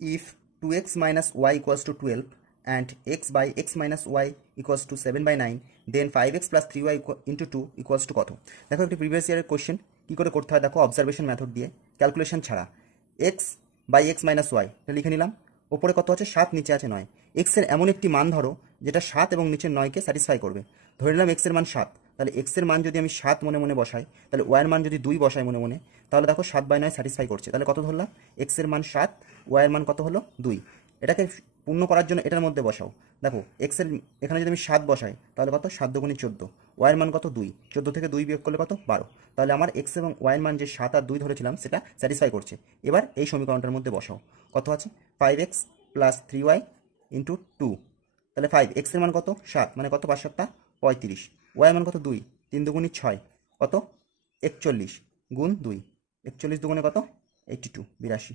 if 2x minus y equals to 12 and x by x minus y equals to 7/9, then 5x plus 3y into 2 equals to কত? দেখো একটি previous ইয়ারের question কী করে করতে হয় দেখো, অবজারভেশন মেথড দিয়ে, ক্যালকুলেশন ছাড়া। x by x minus y এটা লিখে নিলাম, ওপরে কত আছে 7, নিচে আছে 9। x এর এমন একটি মান ধরো যেটা 7 এবং নিচের 9কে স্যাটিসফাই করবে। ধরে নিলাম x এর মান 7, তাহলে x এর মান যদি আমি 7 মনে মনে বসাই, তাহলে y এর মান যদি 2 বসাই মনে মনে, তাহলে দেখো 7/9 স্যাটিসফাই করছে। তাহলে কত ধরলাম, x এর মান 7, y এর মান কত হলো 2। এটাকে পূর্ণ করার জন্য এটার মধ্যে বসাও। দেখো x এর এখানে যদি আমি 7 বসাই তাহলে কত, 7 দুগুণে 14, y এর মান কত 2, 14 থেকে 2 বিয়োগ করলে কত 12। তাহলে আমার x এবং y এর মান যে 7 আর 2 ধরেছিলাম সেটা স্যাটিসফাই করছে। এবার এই সমীকরণটার মধ্যে বসাও, কত আছে 5x প্লাস 3y ইন্টু 2। তাহলে 5x এর মান কত 7, মানে কত 5 7 35, y এর মান কত 2, 3 দুগুণে 6, কত 41 গুণ 2, 41 দুগুণে কত 82, 82।